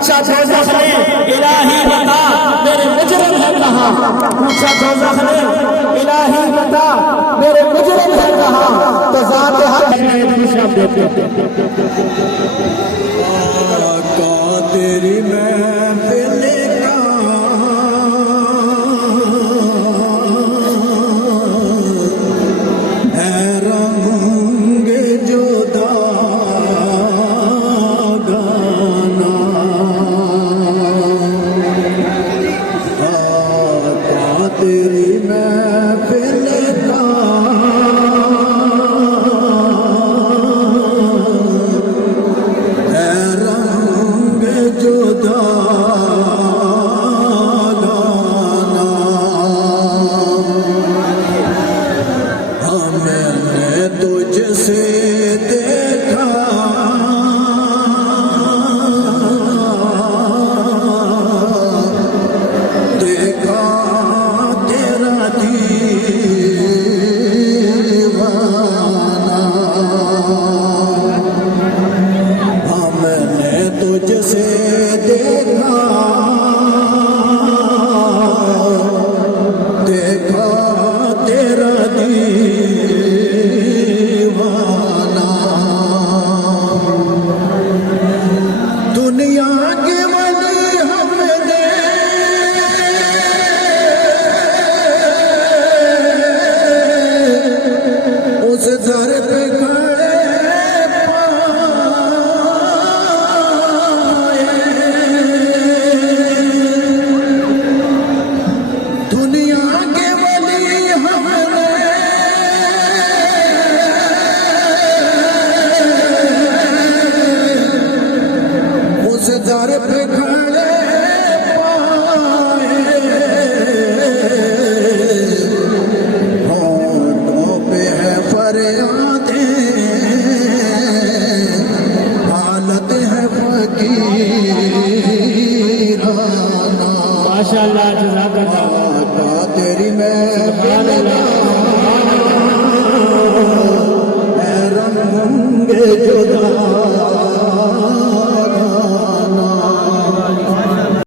पूछा दोज़ख ने इलाही बता मेरे मुजरिम है कहाँ, पूछा दोज़ख ने इलाही बता मेरे मुजरिम है कहाँ, तो ज़ात हक तेरी महफिल है रंग जुदा गाना, तेरी महफिल तुझसे देखा देखा तेरा दीवाना, हमने तुझसे देखा देखा तेरा दुनिया के वली हमने उस दर पे खड़े पाए, दुनिया के वली हमने उस दर पे खड़े पाए, होठों पे है फरियादे, हालत है फकीराना। माशाअल्लाह जज़ाकल्लाह तेरी महफिल है रंग जुदा